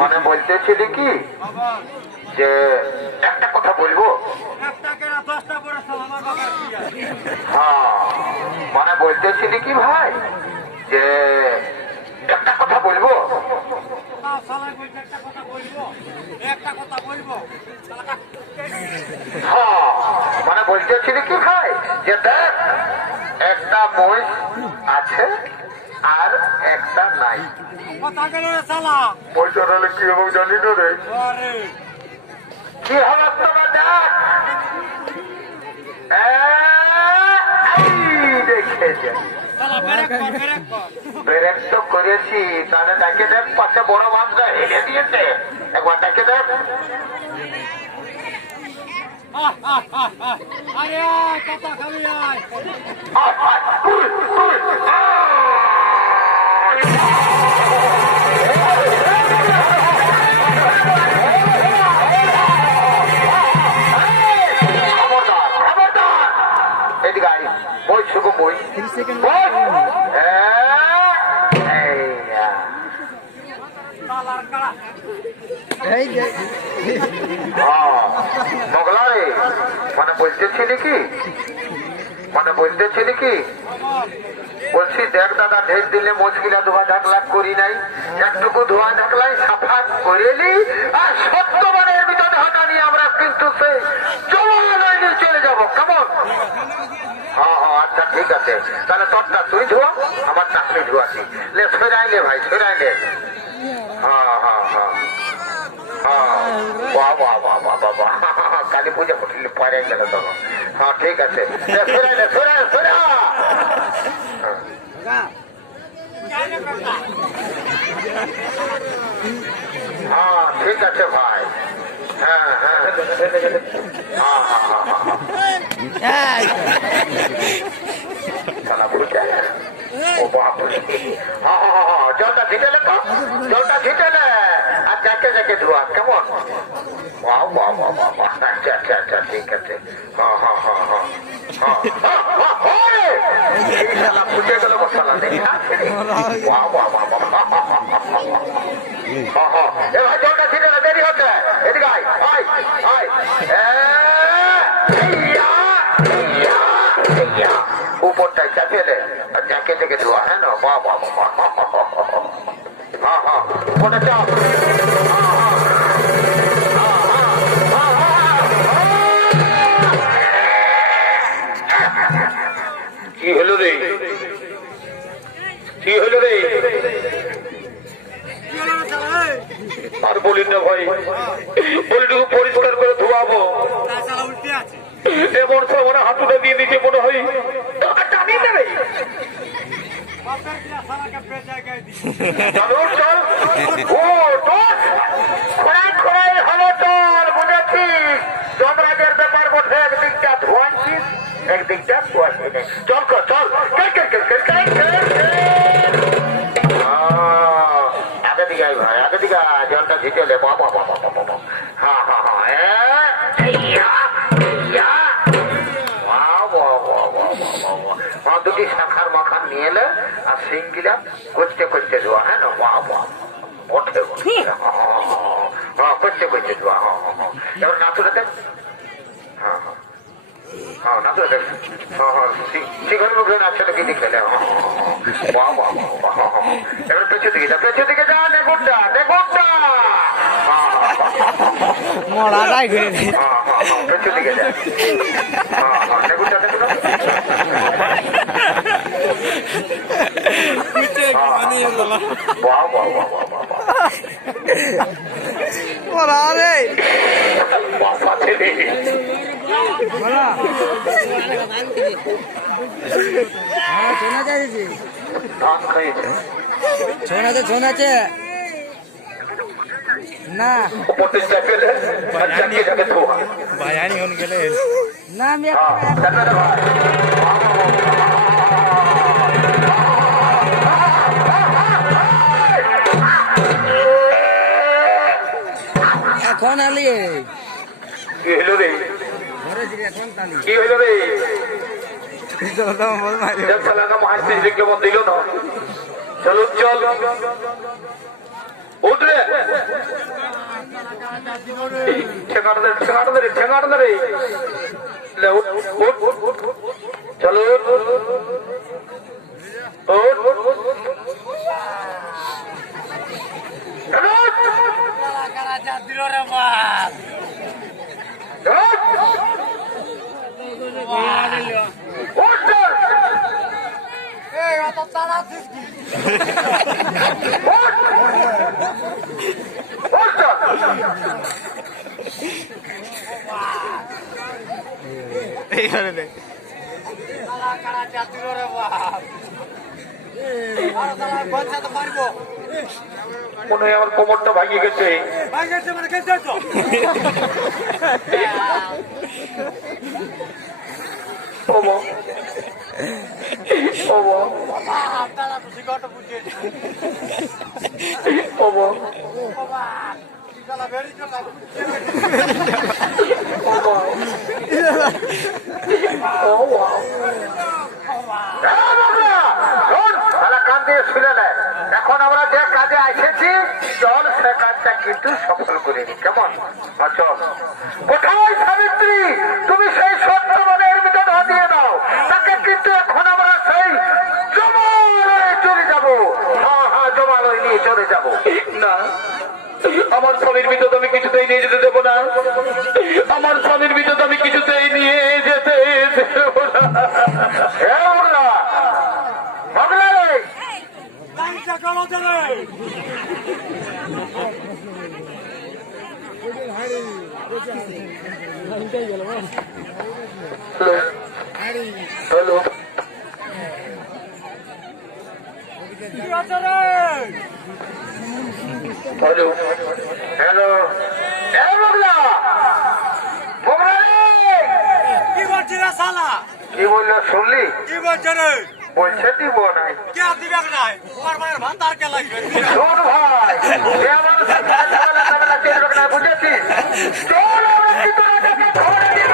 মানে বলতেছিলি কি যে একটা কথা বলবো? হ্যাঁ, মানে বলতেছিলি কি ভাই যে একটা কথা বলবো? হ্যাঁ, মানে বলতেছিলি কি ভাই যে দেখ একটা মই আছে আর একটা নাই। পয়সা হলে কি হবে জানি না রে। কি হবে তোমার দেখ দেখে ব্রেক তো করেছি, তাহলে ডাকে দেখ পাশে বড় বাঁধটা হেলে দিয়েছে, একবার ডাকে দেখ। বই শুকো বই মগলারে মানে বলতেছিলি কি? মানে বলতেছিলি কি? বলছি দেখ দাদা, ঢেক দিলে মুশকিলা ধোয়া ঢাকলা করি নাই, একটুকু ধোয়া ঢাকলাই সাফা করেলি আর সত্যবানের ভিতরে হাঁটা নিয়ে আমরা কিন্তু সে জমানায় চলে যাবো। কেমন? হ্যাঁ হ্যাঁ, আচ্ছা ঠিক আছে, তাহলে তোরটা তুই ধোয়া, আমার চাকরি ধোয়াছি। লে ফেরাইলে ভাই, ফেরাইলে। হ্যাঁ হ্যাঁ হ্যাঁ বাহ বাহ বাহ বাহ বাহ বাহ, কালী পূজা করলে পরে গেল তখন। হ্যাঁ ঠিক আছে, ফেরাইলে ফেরা ফেরা। হ্যাঁ ঠিক আছে ভাই। হ্যাঁ হ্যাঁ হ্যাঁ হ্যাঁ ও বাপরে, হ্যাঁ হ্যাঁ হ্যাঁ, জলটা ছিটে নে, জলটা ছিটে নে আর যাকে যাকে ধোয়া। কেমন? বাহ বাহ বাহ বাহ, আচ্ছা আচ্ছা আচ্ছা ঠিক আছে। হ্যাঁ হ্যাঁ হ্যাঁ হ্যাঁ হ্যাঁ, ফুটে গেল মশলা দেখে। বাহ বাহ বাহ বাহ, হ্যাঁ হ্যাঁ, এ ভাই জলটা ছিটে নে, দেরি হচ্ছে, এদিকে আয় আয় আয়। উপরটাই চাপিয়ে আর যাকে থেকে ধোয়া। হ্যাঁ না, বাহ বাহ বাহ, হ্যাঁ হ্যাঁ ওটা চাপ। কি হলো রে? কি হলো রে? আর বলি না ভাই, বলিটুকু পরিষ্কার করে ধোয়াবো, এমন সময় হাঁটুটা দিয়ে দিচ্ছে মনে হয় টানিয়ে দেবে। যমরাজের ব্যাপার বসে, একদিকটা ধোয়াচ্ছিস একদিকটা ধোয়াচ্ছিস। চল চল আগে দিকে ভাই, আগে দিকে জলটা ঝিটেলে। বাবা বাবা বাবা, হ্যাঁ হ্যাঁ হ্যাঁ, দুটি শাখার মাখান নিয়ে এলে আর সিং গিলা করতে করতে ধোয়া। হ্যাঁ না, বাবা ওঠে হ্যাঁ করছে করছে হ্যাঁ হ্যাঁ হ্যাঁ এবার নাচুরে দেখ হ্যাঁ হ্যাঁ হ্যাঁ নাচুরে দেখ হ্যাঁ হ্যাঁ শিখর মুখে নাচছে নাকি দেখলে বাহ বাহ বাহ এবার পেছন দিকে যা পেছন দিকে যা দেখুনটা দেখুনটা মরা যায় ঘুরে পেছন দিকে যা হ্যাঁ হ্যাঁ দেখুনটা দেখুন বাহ বাহ বাহ বাহ বাহ মরা রে বাবা ছেলে শোনা যাচ্ছে ধান খাইছে শোনাচ্ছে না উপরতে চাপেলে চাপিয়ে যাবে তো বায়ানি হন গেলে না আমি এখন আলি কি হলো রে এখন তালি কি হলো রে চলো তো বল মারি চালানো মহাশয় বিজ্ঞাপন দিল না চলো চল উঠ রে ঠেঙাড় রে চলো দিল রে বাপ মনে হয় আমার কোমরটা ভাঙিয়ে গেছে এখন আমরা যে কাজে এসেছি চল সে কাজটা কিন্তু সফল করিনি কেমন চল কোথায় সাবিত্রী তুমি সেই সত্য মনের ভিতর দিয়ে দাও তাকে কিন্তু এখন আমরা সেই জমালয়ে চলে যাবো হ্যাঁ হ্যাঁ জমালয় নিয়ে চলে যাবো না আমার স্বামীর ভিতর আমি কিছুতেই নিয়ে যেতে দেবো না আমার স্বামীর ভিতর আমি কিছুতেই নিয়ে যেতে দেবো না বাংলা রে হ্যালো হ্যালো হ্যালো বগলা বগলা কি বলছিস শালা কি বললো শুনলি কি বলছে রে বলছে দিব নাই কে দিবে নাই তোমার মায়ের ভান্ডার কে লাগবে শোন ভাই এ আমার সাথে ঝামেলা চলবে না বুঝেছিস চল আমরা কি তোরা দেখে খবর দিব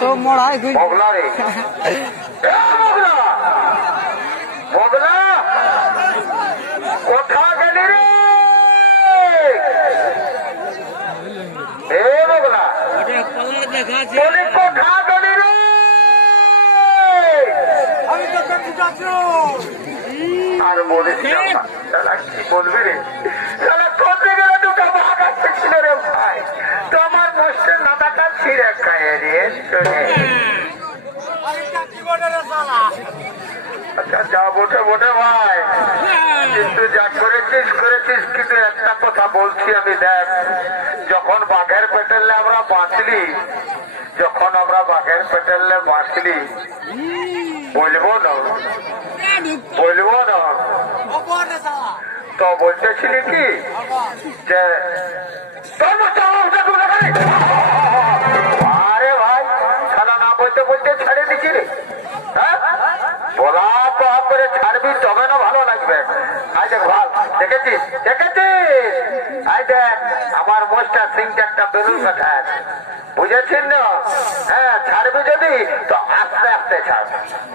তো মরাই বগলা রে বগলা বগলা কোথা গেলি রে? এ বগলা বলি কোথা গেলি রে? আমি তো দেখতে যাচ্ছি। আর বলিস না, শালা কি বলবি রে? শালা করতে গেলে দুটো ভাগ আসছিল রে ভাই, তো আমার মোষের নাদাটা ছিঁড়ে খায় রে। আমি চাকরি করে রে শালা। আচ্ছা যা বটে বটে ভাই, কিন্তু যা করেছিস করেছিস, কিন্তু একটা কথা বলছি আমি, দেখ যখন বাঘের পেটেলে আমরা বাঁচলি, যখন আমরা বাঘের পেটেলে বাঁচলি, বলবো না বলবো না, অপর রে শালা। তো বলতেছিলি কি যে তোর মতো আমাকে তুলে খালি? আরে ভাই শালা না বলতে বলতে ছেড়ে দিছি রে। হ্যাঁ বলা পা করে ছাড়বি তবে না ভালো লাগবে। আই দেখ ভাল, দেখেছিস দেখেছিস? আই দেখ আমার মোষটা সিংটা একটা বেলুন কাটা আছে, বুঝেছিস না? হ্যাঁ ছাড়বি যদি তো আস্তে আস্তে ছাড়,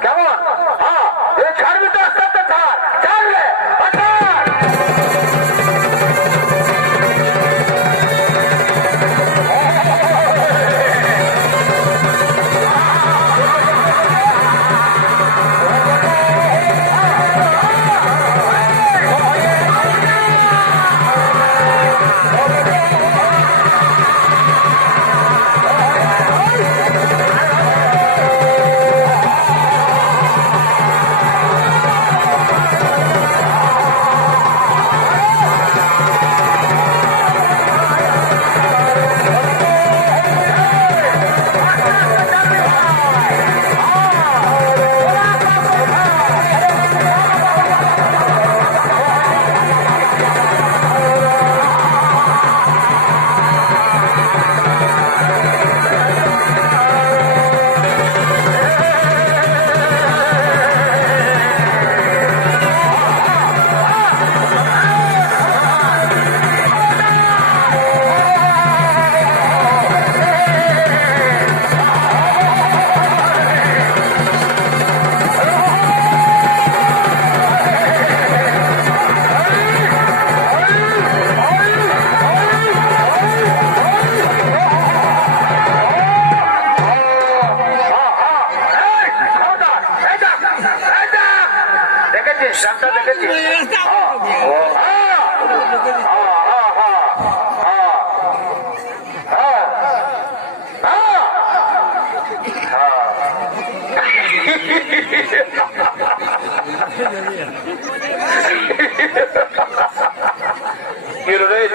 কেমন? হ্যাঁ এই ছাড়বি তো আস্তে আস্তে ছাড়, ছাড়লে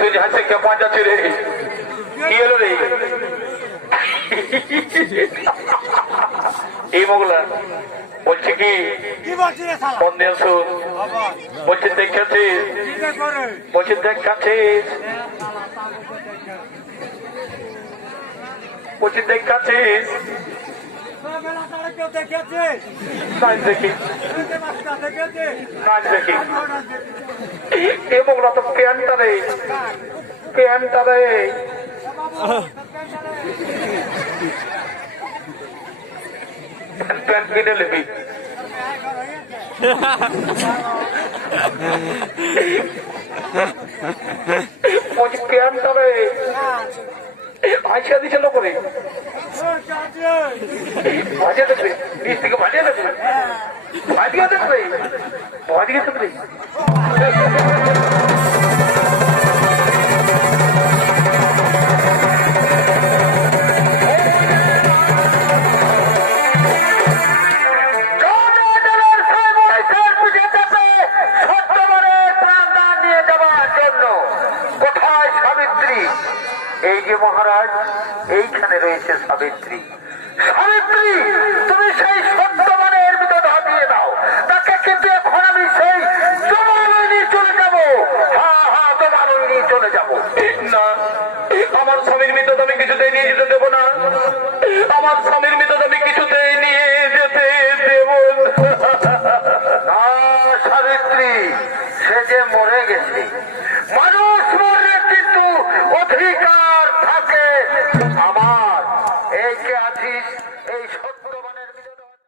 তুই হাসে কে পাঁচাচ্ছি রে? কি হলো রে? এই মোগলা বলছে কি কি বলছি রে শালা? বন্ধে আসুন, বলছে দেখেছিস, বলছে দেখাচ্ছিস, বলছে দেখাচ্ছিস, বেলা তারা কেউ দেখেছে? নাচ দেখি দেখেছে? নাচ দেখি। এ মোগলা তো প্যান্টটা রে, প্যান্টটা রে, প্যান্ট কিনে নিবি? বলছি প্যান্টটা রে ভাইসা দিছিল করে ভাজিয়ে দেখবে, নিচ থেকে ভাজিয়ে দেখবে, ভাজিয়ে দেখবে, ভাজিয়ে দেখবে। এই যে মহারাজ, এইখানে রয়েছে সাবিত্রী। সাবিত্রী তুমি সেই সত্যবানের ভিতর হাতিয়ে দাও, তাকে কিন্তু এখন আমি সেই তোমার নিয়ে চলে যাবো। হ্যাঁ হ্যাঁ তোমার নিয়ে চলে যাবো। না আমার স্বামীর মৃত আমি কিছুতেই নিয়ে যেতে দেবো না, আমার স্বামীর মৃত আমি কিছুতেই নিয়ে যেতে দেব না। সাবিত্রী সে যে মরে গেছে, মানুষ মরে কিন্তু অধিকার থাকে আমার। এই কে আছিস